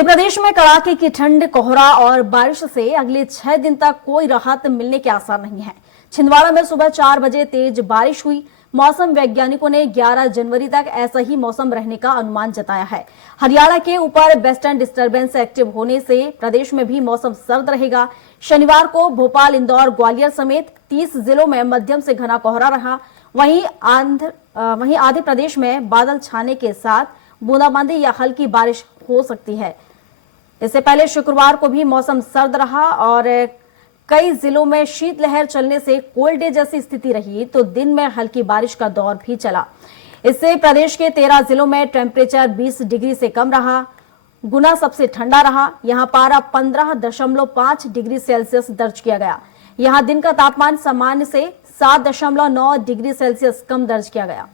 मध्य प्रदेश में कड़ाके की ठंड, कोहरा और बारिश से अगले 6 दिन तक कोई राहत मिलने के आसार नहीं है। छिंदवाड़ा में सुबह 4 बजे तेज बारिश हुई। मौसम वैज्ञानिकों ने 11 जनवरी तक ऐसा ही मौसम रहने का अनुमान जताया है। हरियाणा के ऊपर वेस्टर्न डिस्टर्बेंस एक्टिव होने से प्रदेश में भी मौसम सर्द रहेगा। शनिवार को भोपाल, इंदौर, ग्वालियर समेत 30 जिलों में मध्यम से घना कोहरा रहा। वहीं आधे प्रदेश में बादल छाने के साथ बूंदाबांदी या हल्की बारिश हो सकती है। इससे पहले शुक्रवार को भी मौसम सर्द रहा और कई जिलों में शीतलहर चलने से कोल्ड डे जैसी स्थिति रही, तो दिन में हल्की बारिश का दौर भी चला। इससे प्रदेश के 13 जिलों में टेम्परेचर 20 डिग्री से कम रहा। गुना सबसे ठंडा रहा। यहां पारा 15.5 डिग्री सेल्सियस दर्ज किया गया। यहां दिन का तापमान सामान्य से 7.9 डिग्री सेल्सियस कम दर्ज किया गया।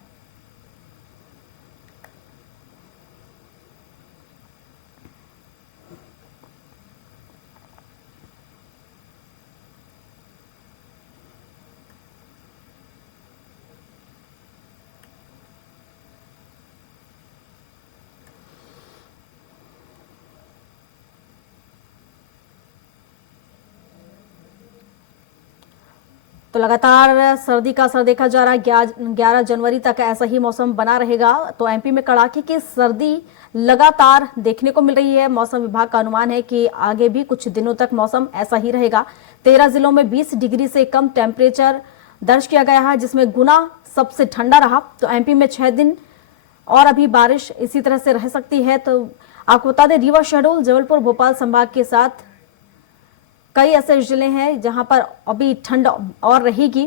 तो लगातार सर्दी का असर देखा जा रहा है। 11 जनवरी तक ऐसा ही मौसम बना रहेगा। तो एमपी में कड़ाके की सर्दी लगातार देखने को मिल रही है। मौसम विभाग का अनुमान है कि आगे भी कुछ दिनों तक मौसम ऐसा ही रहेगा। 13 जिलों में 20 डिग्री से कम टेम्परेचर दर्ज किया गया है, जिसमें गुना सबसे ठंडा रहा। तो एमपी में 6 दिन और अभी बारिश इसी तरह से रह सकती है। तो आपको बता दें, रीवा, शहडोल, जबलपुर, भोपाल संभाग के साथ कई ऐसे जिले हैं जहां पर अभी ठंड और रहेगी।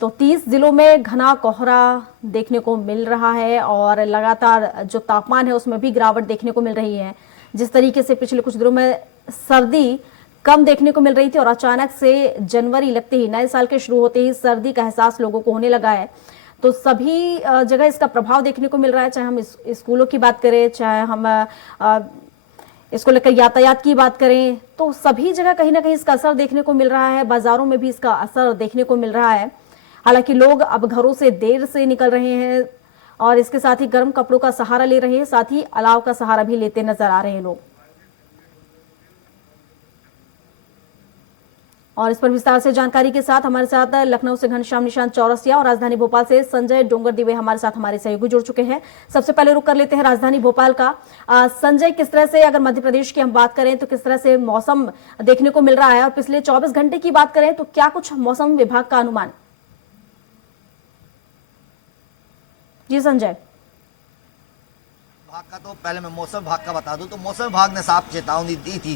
तो 30 जिलों में घना कोहरा देखने को मिल रहा है और लगातार जो तापमान है उसमें भी गिरावट देखने को मिल रही है। जिस तरीके से पिछले कुछ दिनों में सर्दी कम देखने को मिल रही थी और अचानक से जनवरी लगते ही, नए साल के शुरू होते ही सर्दी का एहसास लोगों को होने लगा है। तो सभी जगह इसका प्रभाव देखने को मिल रहा है, चाहे हम स्कूलों की बात करें, चाहे हम इसको लेकर यातायात की बात करें, तो सभी जगह कहीं ना कहीं इसका असर देखने को मिल रहा है। बाजारों में भी इसका असर देखने को मिल रहा है। हालांकि लोग अब घरों से देर से निकल रहे हैं और इसके साथ ही गर्म कपड़ों का सहारा ले रहे हैं, साथ ही अलाव का सहारा भी लेते नजर आ रहे हैं लोग। और इस पर विस्तार से जानकारी के साथ हमारे साथ लखनऊ से घनश्याम निशांत चौरसिया और राजधानी भोपाल से संजय डोंगरदिवे हमारे साथ हमारे सहयोगी जुड़ चुके हैं। सबसे पहले रुक कर लेते हैं राजधानी भोपाल का। संजय, किस तरह से, अगर मध्य प्रदेश की हम बात करें तो किस तरह से मौसम देखने को मिल रहा है, और पिछले 24 घंटे की बात करें तो क्या कुछ मौसम विभाग का अनुमान? जी संजय। भाग का तो पहले मैं मौसम विभाग का बता दूं तो मौसम विभाग ने साफ चेतावनी दी थी।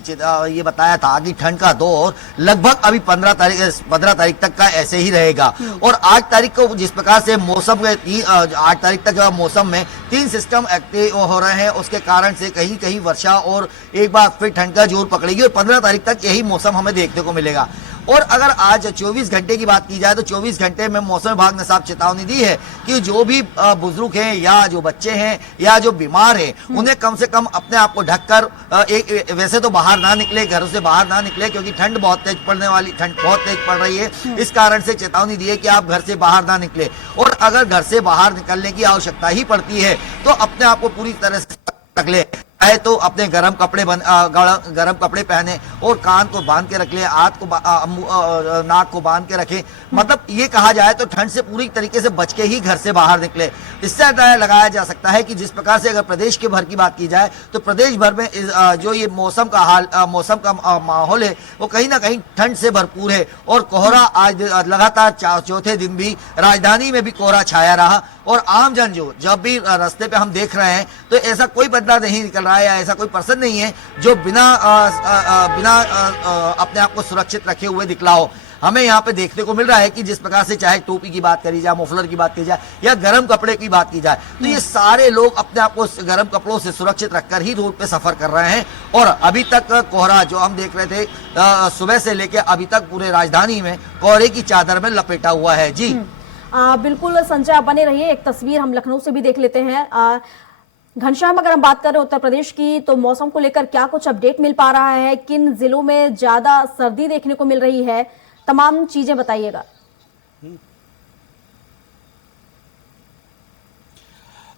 ये बताया था कि ठंड का दौर लगभग अभी 15 तारीख तक का ऐसे ही रहेगा। और 8 तारीख को जिस प्रकार से मौसम 8 तारीख तक मौसम में 3 सिस्टम एक्टिव हो रहे हैं, उसके कारण से कहीं कहीं वर्षा और एक बार फिर ठंड का जोर पकड़ेगी और 15 तारीख तक यही मौसम हमें देखने को मिलेगा। और अगर आज 24 घंटे की बात की जाए तो 24 घंटे में मौसम विभाग ने साफ चेतावनी दी है कि जो भी बुजुर्ग हैं या जो बच्चे हैं या जो बीमार हैं, उन्हें कम से कम अपने आप को ढककर वैसे तो बाहर ना निकले, घरों से बाहर ना निकले, क्योंकि ठंड बहुत तेज पड़ रही है। इस कारण से चेतावनी दी है कि आप घर से बाहर ना निकले। और अगर घर से बाहर निकलने की आवश्यकता ही पड़ती है तो अपने आप को पूरी तरह से रख ले, है तो अपने गर्म कपड़े पहने और कान को बांध के रख ले, नाक को बांध के रखें। मतलब ये कहा जाए तो ठंड से पूरी तरीके से बच के ही घर से बाहर निकले। इससे अंदाजा लगाया जा सकता है कि जिस प्रकार से अगर प्रदेश के भर की बात की जाए तो प्रदेश भर में जो ये मौसम का माहौल है वो कहीं ना कहीं ठंड से भरपूर है। और कोहरा आज लगातार चौथे दिन भी राजधानी में भी कोहरा छाया रहा। और आमजन जब भी रास्ते पे हम देख रहे हैं तो ऐसा कोई बंदा नहीं निकल रहा है या ऐसा कोई पर्सन नहीं है जो बिना अपने आप को सुरक्षित रखे हुए दिखला हो। हमें यहाँ पे देखने को मिल रहा है कि जिस प्रकार से चाहे टोपी की बात करी जाए, मफलर की बात की जाए या गर्म कपड़े की बात की जाए, तो ये सारे लोग अपने आप को गर्म कपड़ों से सुरक्षित रखकर ही रोड पे सफर कर रहे हैं। और अभी तक कोहरा जो हम देख रहे थे सुबह से लेकर अभी तक पूरे राजधानी में कोहरे की चादर में लपेटा हुआ है। जी बिल्कुल संजय, आप बने रहिए। एक तस्वीर हम लखनऊ से भी देख लेते हैं। घनश्याम, अगर हम बात करें उत्तर प्रदेश की, तो मौसम को लेकर क्या कुछ अपडेट मिल पा रहा है? किन जिलों में ज्यादा सर्दी देखने को मिल रही है? तमाम चीजें बताइएगा।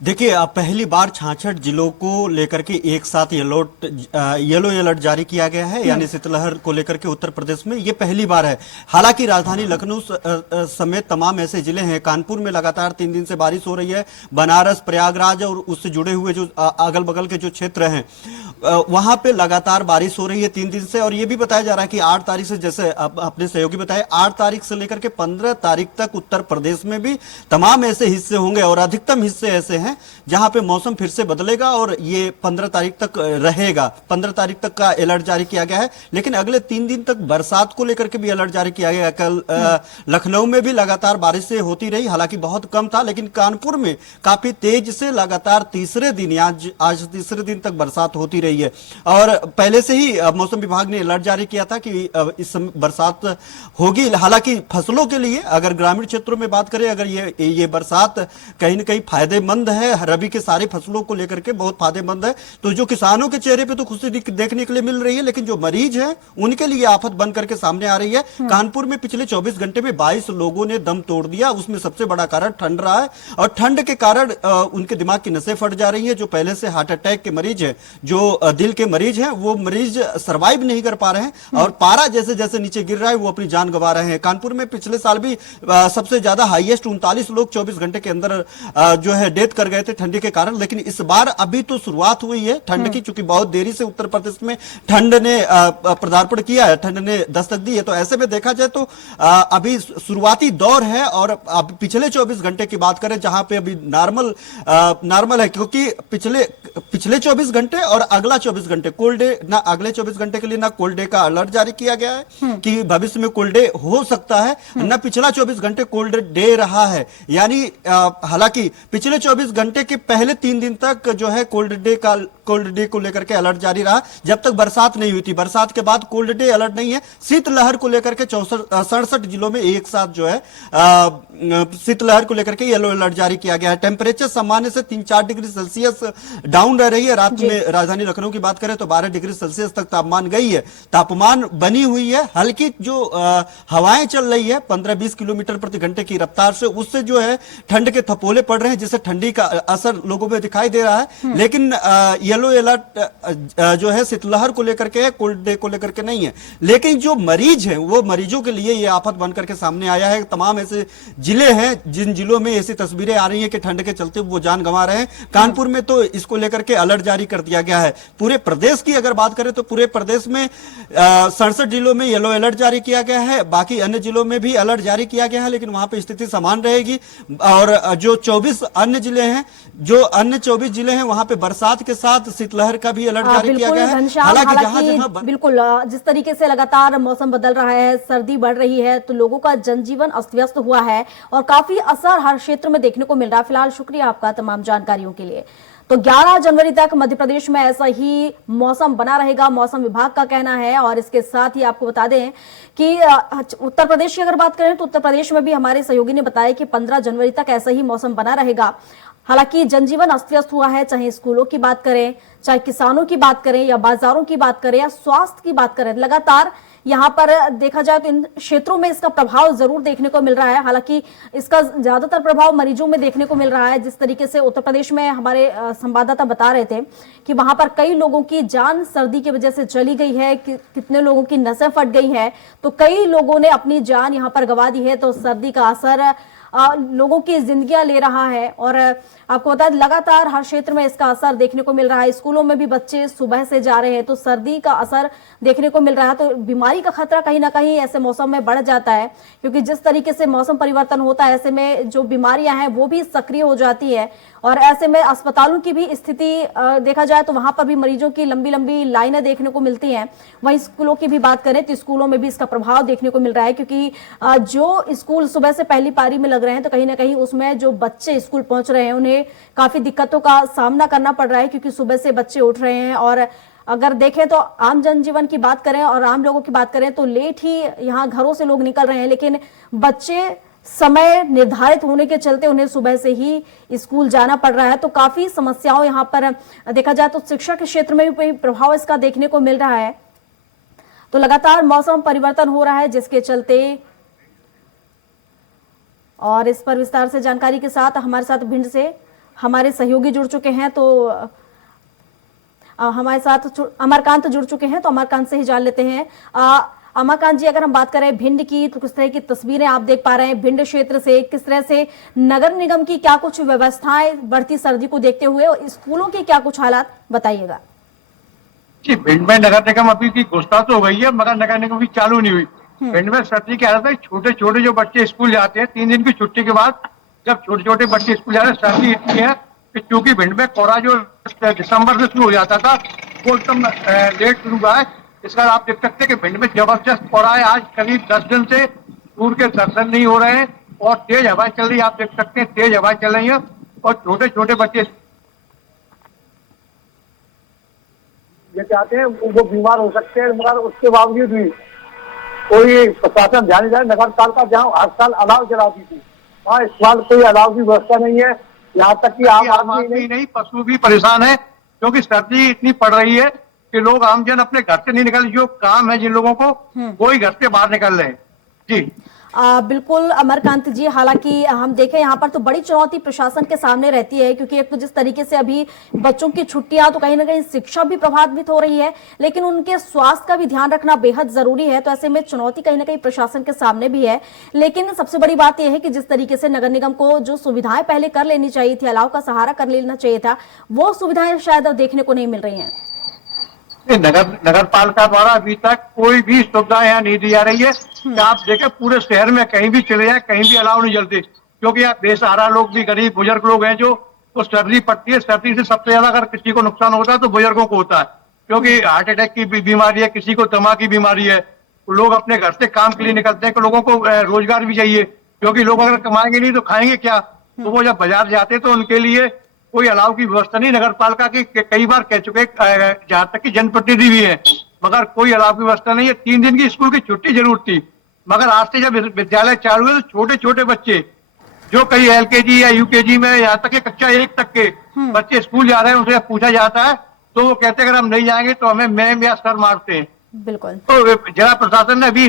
देखिए, पहली बार 66 जिलों को लेकर के एक साथ येलो अलर्ट जारी किया गया है, यानी शीतलहर को लेकर के उत्तर प्रदेश में ये पहली बार है। हालांकि राजधानी लखनऊ समेत तमाम ऐसे जिले हैं, कानपुर में लगातार 3 दिन से बारिश हो रही है, बनारस, प्रयागराज और उससे जुड़े हुए जो अगल बगल के जो क्षेत्र हैं वहां पे लगातार बारिश हो रही है 3 दिन से। और ये भी बताया जा रहा है कि 8 तारीख से, जैसे अपने सहयोगी बताए, 8 तारीख से लेकर के 15 तारीख तक उत्तर प्रदेश में भी तमाम ऐसे हिस्से होंगे और अधिकतम हिस्से ऐसे हैं जहां पे मौसम फिर से बदलेगा और ये 15 तारीख तक रहेगा। 15 तारीख तक का अलर्ट जारी किया गया है, लेकिन अगले 3 दिन तक बरसात को लेकर के भी अलर्ट जारी किया गया। कल लखनऊ में भी लगातार बारिशें होती रही, हालांकि बहुत कम था, लेकिन कानपुर में काफी तेज से लगातार तीसरे दिन, आज तीसरे दिन तक बरसात होती रही है। और पहले से ही मौसम विभाग ने अलर्ट जारी किया था कि इस समय बरसात होगी। हालांकि फसलों के लिए अगर ग्रामीण क्षेत्रों में बात करें, अगर ये बरसात कहीं ना कहीं फायदेमंद है, रबी के सारे फसलों को लेकर के बहुत फायदेमंद है, तो जो किसानों के चेहरे पे तो खुशी देखने के लिए मिल रही है, लेकिन जो मरीज हैं उनके लिए आफत बन करके सामने आ रही है। कानपुर में पिछले 24 घंटे में 22 लोगों ने दम तोड़ दिया। उसमें सबसे बड़ा कारण ठंड रहा है और ठंड के कारण उनके दिमाग की नसें फट जा रही है। जो पहले से हार्ट अटैक के मरीज है, जो दिल के मरीज हैं, वो मरीज सर्वाइव नहीं कर पा रहे हैं और पारा जैसे जैसे नीचे गिर रहा है वो अपनी जान गंवा रहे हैं। कानपुर में पिछले साल भी सबसे ज्यादा हाईएस्ट 39 लोग 24 घंटे के अंदर जो है डेथ कर गए थे ठंडी के कारण। लेकिन इस बार अभी तो शुरुआत हुई है ठंड की, चूंकि बहुत देरी से उत्तर प्रदेश में ठंड ने पदार्पण किया है, ठंड ने दस्तक दी है। तो ऐसे में देखा जाए तो अभी शुरुआती दौर है। और अब पिछले 24 घंटे की बात करें जहां पे अभी नॉर्मल है, क्योंकि पिछले 24 घंटे और अगला 24 घंटे कोल्ड डे, ना अगले 24 घंटे के लिए ना कोल्ड डे का अलर्ट जारी किया गया है कि भविष्य में कोल्ड डे हो सकता है, ना पिछला 24 घंटे कोल्ड डे रहा है। यानी हालांकि पिछले 24 घंटे के पहले 3 दिन तक जो है कोल्ड डे को लेकर के अलर्ट जारी रहा, जब तक बरसात नहीं हुई थी। बरसात के बाद कोल्ड डे अलर्ट नहीं है। शीतलहर को लेकर के 67 जिलों में एक साथ जो है शीतलहर को लेकर के येलो अलर्ट जारी किया गया है। टेम्परेचर सामान्य से 3-4 डिग्री सेल्सियस डाउन रह रही है। रात में राजधानी लखनऊ की बात करें तो 12 डिग्री सेल्सियस तक तापमान गई है, तापमान बनी हुई है। हल्की जो हवाएं चल रही है 15-20 किलोमीटर प्रति घंटे की रफ्तार से, उससे जो है ठंड के थपोले पड़ रहे हैं, जिससे ठंडी का असर लोगों में दिखाई दे रहा है। लेकिन येलो अलर्ट जो है शीतलहर को लेकर के, कोल्ड डे को लेकर के नहीं है। लेकिन जो मरीज हैं वो मरीजों के लिए ये आफत बनकर के सामने आया है। तमाम ऐसे जिले हैं जिन जिलों में ऐसी तस्वीरें आ रही हैं कि ठंड के चलते वो जान गंवा रहे हैं। कानपुर में तो इसको लेकर के अलर्ट जारी कर दिया गया है। पूरे प्रदेश की अगर बात करें तो पूरे प्रदेश में 67 जिलों में येलो अलर्ट जारी किया गया है। बाकी अन्य जिलों में भी अलर्ट जारी किया गया है, लेकिन वहां पे स्थिति समान रहेगी। और जो 24 अन्य जिले हैं वहां पे बरसात के साथ शीतलहर का भी अलर्ट जारी किया गया है। हालांकि बिल्कुल जिस तरीके से लगातार मौसम बदल रहा है, सर्दी बढ़ रही है, तो लोगों का जनजीवन अस्त व्यस्त हुआ है और काफी असर हर क्षेत्र में देखने को मिल रहा है। फिलहाल शुक्रिया आपका तमाम जानकारियों के लिए। तो 11 जनवरी तक मध्य प्रदेश में ऐसा ही मौसम बना रहेगा, मौसम विभाग का कहना है। और इसके साथ ही आपको बता दें कि उत्तर प्रदेश की अगर बात करें तो उत्तर प्रदेश में भी हमारे सहयोगी ने बताया कि 15 जनवरी तक ऐसा ही मौसम बना रहेगा। हालांकि जनजीवन अस्त व्यस्त हुआ है, चाहे स्कूलों की बात करें, चाहे किसानों की बात करें, या बाजारों की बात करें, या स्वास्थ्य की बात करें। लगातार यहाँ पर देखा जाए तो इन क्षेत्रों में इसका प्रभाव जरूर देखने को मिल रहा है। हालांकि इसका ज्यादातर प्रभाव मरीजों में देखने को मिल रहा है। जिस तरीके से उत्तर प्रदेश में हमारे संवाददाता बता रहे थे कि वहां पर कई लोगों की जान सर्दी की वजह से चली गई है, कितने लोगों की नसें फट गई है, तो कई लोगों ने अपनी जान यहाँ पर गंवा दी है। तो सर्दी का असर लोगों की जिंदगियां ले रहा है और आपको बता दें लगातार हर क्षेत्र में इसका असर देखने को मिल रहा है। स्कूलों में भी बच्चे सुबह से जा रहे हैं, तो सर्दी का असर देखने को मिल रहा है। तो बीमारी का खतरा कहीं ना कहीं ऐसे मौसम में बढ़ जाता है, क्योंकि जिस तरीके से मौसम परिवर्तन होता है ऐसे में जो बीमारियां हैं वो भी सक्रिय हो जाती है। और ऐसे में अस्पतालों की भी स्थिति देखा जाए तो वहां पर भी मरीजों की लंबी लंबी लाइनें देखने को मिलती हैं। वहीं स्कूलों की भी बात करें तो स्कूलों में भी इसका प्रभाव देखने को मिल रहा है, क्योंकि जो स्कूल सुबह से पहली पारी में लग रहे हैं तो कहीं ना कहीं उसमें जो बच्चे स्कूल पहुंच रहे हैं उन्हें काफी दिक्कतों का सामना करना पड़ रहा है, क्योंकि सुबह से बच्चे उठ रहे हैं। और अगर देखें तो आम जनजीवन की बात करें और आम लोगों की बात करें तो लेट ही यहाँ घरों से लोग निकल रहे हैं, लेकिन बच्चे समय निर्धारित होने के चलते उन्हें सुबह से ही स्कूल जाना पड़ रहा है। तो काफी समस्याओं यहाँ पर देखा जाए तो शिक्षा के क्षेत्र में भी प्रभाव इसका देखने को मिल रहा है। तो लगातार मौसम परिवर्तन हो रहा है, जिसके चलते, और इस पर विस्तार से जानकारी के साथ हमारे साथ भिंड से हमारे सहयोगी जुड़ चुके हैं, तो हमारे साथ अमरकांत जुड़ चुके हैं, तो अमरकांत से ही जान लेते हैं। अमरकांत जी, अगर हम बात करें भिंड की, तो किस तरह की तस्वीरें आप देख पा रहे हैं भिंड क्षेत्र से? किस तरह से नगर निगम की क्या कुछ व्यवस्थाएं बढ़ती सर्दी को देखते हुए, और स्कूलों के क्या कुछ हालात बताइएगा। जी, भिंड में नगर निगम अभी की घोषणा तो हो गई है, मगर नगर निगम की चालू नहीं हुई। भिंड में सर्दी की हालत है, छोटे छोटे जो बच्चे स्कूल जाते हैं 3 दिन की छुट्टी के बाद, जब छोटे छोटे बच्चे स्कूल जा रहे हैं, सर्दी इतनी है कि चूंकि भिंड में कोहरा जो दिसंबर से शुरू हो जाता था वो एकदम लेट शुरू हुआ है। इसका आप देख सकते हैं कि भिंड में जबरदस्त कोहरा है। आज करीब 10 दिन से सूर्य के दर्शन नहीं हो रहे हैं और तेज हवाएं चल रही है। आप देख सकते हैं तेज हवाएं चल रही है और छोटे छोटे बच्चे ये चाहते हैं वो बीमार हो सकते हैं, मगर उसके बावजूद भी कोई प्रशासन ध्यान नहीं दे। नगर पालिका जहाँ हर साल अलाव जलाती थी, वहाँ इस साल कोई अलाव की व्यवस्था नहीं है। यहाँ तक कि आम आदमी नहीं, पशु भी परेशान है, क्योंकि सर्दी इतनी पड़ रही है कि लोग आमजन अपने घर से नहीं निकल, जो काम है जिन लोगों को, कोई घर से बाहर निकल रहे हैं। जी बिल्कुल अमरकांत जी, हालांकि हम देखें यहाँ पर तो बड़ी चुनौती प्रशासन के सामने रहती है, क्योंकि एक तो जिस तरीके से अभी बच्चों की छुट्टियां, तो कहीं ना कहीं शिक्षा भी प्रभावित हो रही है, लेकिन उनके स्वास्थ्य का भी ध्यान रखना बेहद जरूरी है। तो ऐसे में चुनौती कहीं ना कहीं प्रशासन के सामने भी है। लेकिन सबसे बड़ी बात यह है कि जिस तरीके से नगर निगम को जो सुविधाएं पहले कर लेनी चाहिए थी, अलाव का सहारा कर लेना चाहिए था, वो सुविधाएं शायद अब देखने को नहीं मिल रही है। नगर पालिका द्वारा अभी तक कोई भी सुविधा यहाँ नहीं दी जा रही है। आप देखें पूरे शहर में कहीं भी चले जाए, कहीं भी अलाव नहीं जलते, क्योंकि आप बेसहारा लोग भी, गरीब बुजुर्ग लोग हैं जो तो सर्दी पड़ती है। सर्दी से सबसे ज्यादा अगर किसी को नुकसान होता है तो बुजुर्गों को होता है, क्योंकि हार्ट अटैक की बीमारी है, किसी को दमा की बीमारी है। लोग अपने घर से काम के लिए निकलते हैं कि लोगों को रोजगार भी चाहिए, क्योंकि लोग अगर कमाएंगे नहीं तो खाएंगे क्या। तो वो जब बाजार जाते हैं तो उनके लिए कोई अलाव की व्यवस्था नहीं। नगर पालिका की कई बार कह चुके, जहां तक कि जनप्रतिनिधि भी है, मगर कोई अलाव की व्यवस्था नहीं है। 3 दिन की स्कूल की छुट्टी जरूर थी, मगर आज से जब विद्यालय चालू हुए तो छोटे छोटे बच्चे जो कई LKG या UKG में, यहाँ तक कि कक्षा 1 तक के बच्चे स्कूल जा रहे हैं, उनसे पूछा जाता है तो वो कहते हैं अगर हम नहीं जाएंगे तो हमें मैम या सर मारते हैं। बिल्कुल, तो जिला प्रशासन ने अभी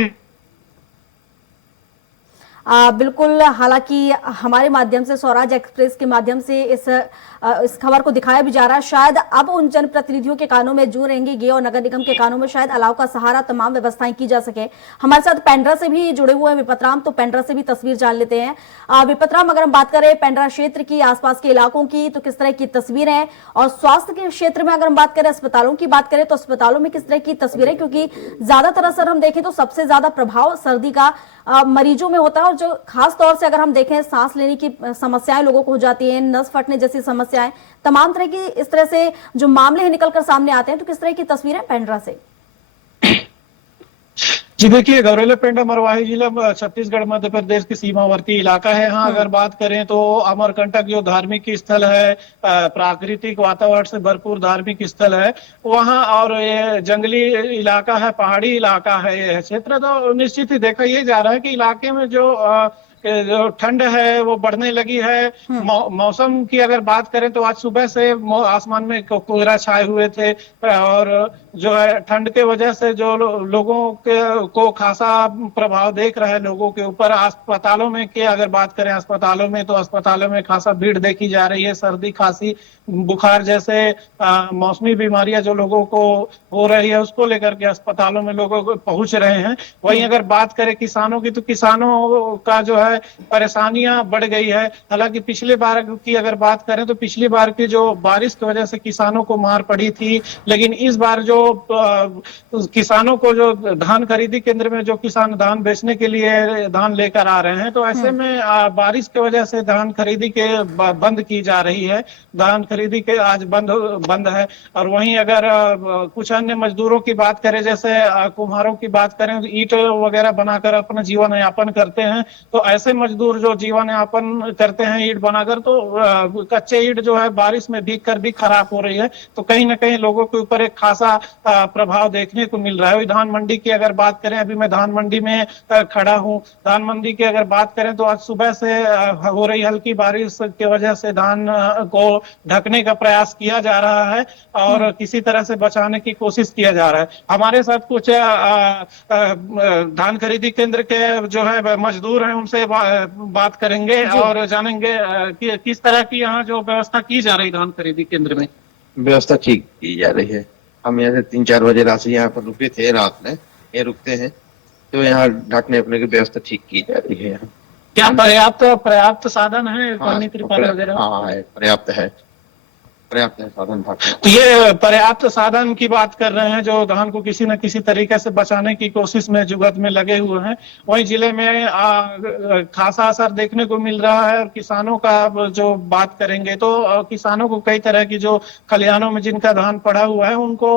बिल्कुल, हालांकि हमारे माध्यम से, स्वराज एक्सप्रेस के माध्यम से इस खबर को दिखाया भी जा रहा है। शायद अब उन जनप्रतिनिधियों के कानों में जू रहेंगी और नगर निगम के कानों में शायद अलाव का सहारा, तमाम व्यवस्थाएं की जा सके। हमारे साथ पेंड्रा से भी जुड़े हुए हैं विपतराम, तो पेंड्रा से भी तस्वीर जान लेते हैं। विपतराम, अगर हम बात करें पेंड्रा क्षेत्र की, आसपास के इलाकों की, तो किस तरह की तस्वीरें हैं? और स्वास्थ्य के क्षेत्र में अगर हम बात करें, अस्पतालों की बात करें, तो अस्पतालों में किस तरह की तस्वीरें? क्योंकि ज्यादातर असर हम देखें तो सबसे ज्यादा प्रभाव सर्दी का मरीजों में होता है, और जो खास तौर से अगर हम देखें सांस लेने की समस्याएं लोगों को हो जाती हैं, नस फटने जैसी समस्याएं, तमाम तरह की इस तरह से जो मामले हैं निकलकर सामने आते हैं। तो किस तरह की तस्वीरें पेंड्रा से? जी देखिए, गौरेला पेंड्रा मरवाही जिला छत्तीसगढ़ मध्य प्रदेश की सीमावर्ती इलाका है। यहाँ अगर बात करें तो अमरकंटक जो धार्मिक स्थल है, प्राकृतिक वातावरण से भरपूर धार्मिक स्थल है वहाँ, और ये जंगली इलाका है, पहाड़ी इलाका है ये क्षेत्र। तो निश्चित ही देखा ये जा रहा है कि इलाके में जो ठंड है वो बढ़ने लगी है। मौसम की अगर बात करें तो आज सुबह से आसमान में कोहरा छाए हुए थे, और जो है ठंड के वजह से जो लोगों को खासा प्रभाव देख रहा है लोगों के ऊपर। अस्पतालों में के अगर बात करें अस्पतालों में, तो अस्पतालों में खासा भीड़ देखी जा रही है। सर्दी, खांसी, बुखार जैसे मौसमी बीमारियां जो लोगों को हो रही है, उसको लेकर के अस्पतालों में लोगों को पहुंच रहे हैं। वहीं अगर बात करें किसानों की, तो किसानों का जो है परेशानियां बढ़ गई है। हालांकि पिछले बार की अगर बात करें तो पिछली बार की जो बारिश की वजह से किसानों को मार पड़ी थी, लेकिन इस बार जो किसानों को जो धान खरीदी केंद्र में जो किसान धान बेचने के लिए धान लेकर आ रहे हैं, तो ऐसे में बारिश की वजह से धान खरीदी के बंद की जा रही है। धान खरीदी के आज बंद है। और वहीं अगर कुछ अन्य मजदूरों की बात करें, जैसे कुम्हारों की बात करें, ईंट वगैरह बनाकर अपना जीवन यापन करते हैं, तो ऐसे मजदूर जो जीवन यापन करते हैं ईंट बनाकर, तो कच्चे ईंट जो है बारिश में भीग कर भी खराब हो रही है। तो कहीं ना कहीं लोगों के ऊपर एक खासा प्रभाव देखने को मिल रहा है। धान मंडी की अगर बात करें, अभी मैं धान मंडी में खड़ा हूं। धान मंडी की अगर बात करें तो आज सुबह से हो रही हल्की बारिश की वजह से धान को ढकने का प्रयास किया जा रहा है और किसी तरह से बचाने की कोशिश किया जा रहा है। हमारे साथ कुछ धान खरीदी केंद्र के जो है मजदूर हैं, उनसे बात करेंगे और जानेंगे कि किस तरह की यहाँ जो व्यवस्था की जा रही धान खरीदी केंद्र में। व्यवस्था ठीक की जा रही है। हम यहाँ से 3-4 बजे रात से यहाँ पर रुके थे, रात में ये रुकते हैं, तो यहाँ ढकने अपने की व्यवस्था ठीक की जा रही है। यहाँ क्या पर्याप्त साधन है, पानी त्रिपाल वगैरह? हाँ है, पर्याप्त है साधन ढकने। तो ये पर्याप्त साधन की बात कर रहे हैं जो धान को किसी न किसी तरीके से बचाने की कोशिश में जुगत में लगे हुए हैं। वहीं जिले में खासा असर देखने को मिल रहा है। और किसानों का जो बात करेंगे तो किसानों को कई तरह की जो खलिहानों में जिनका धान पड़ा हुआ है उनको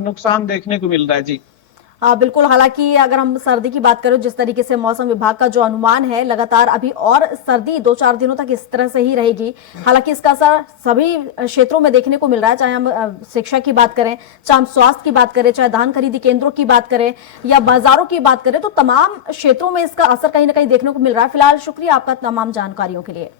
नुकसान देखने को मिल रहा है। जी बिल्कुल। हालांकि अगर हम सर्दी की बात करें, जिस तरीके से मौसम विभाग का जो अनुमान है, लगातार अभी और सर्दी 2-4 दिनों तक इस तरह से ही रहेगी। हालांकि इसका असर सभी क्षेत्रों में देखने को मिल रहा है, चाहे हम शिक्षा की बात करें, चाहे हम स्वास्थ्य की बात करें, चाहे धान खरीदी केंद्रों की बात करें या बाजारों की बात करें, तो तमाम क्षेत्रों में इसका असर कहीं ना कहीं देखने को मिल रहा है। फिलहाल शुक्रिया आपका तमाम जानकारियों के लिए।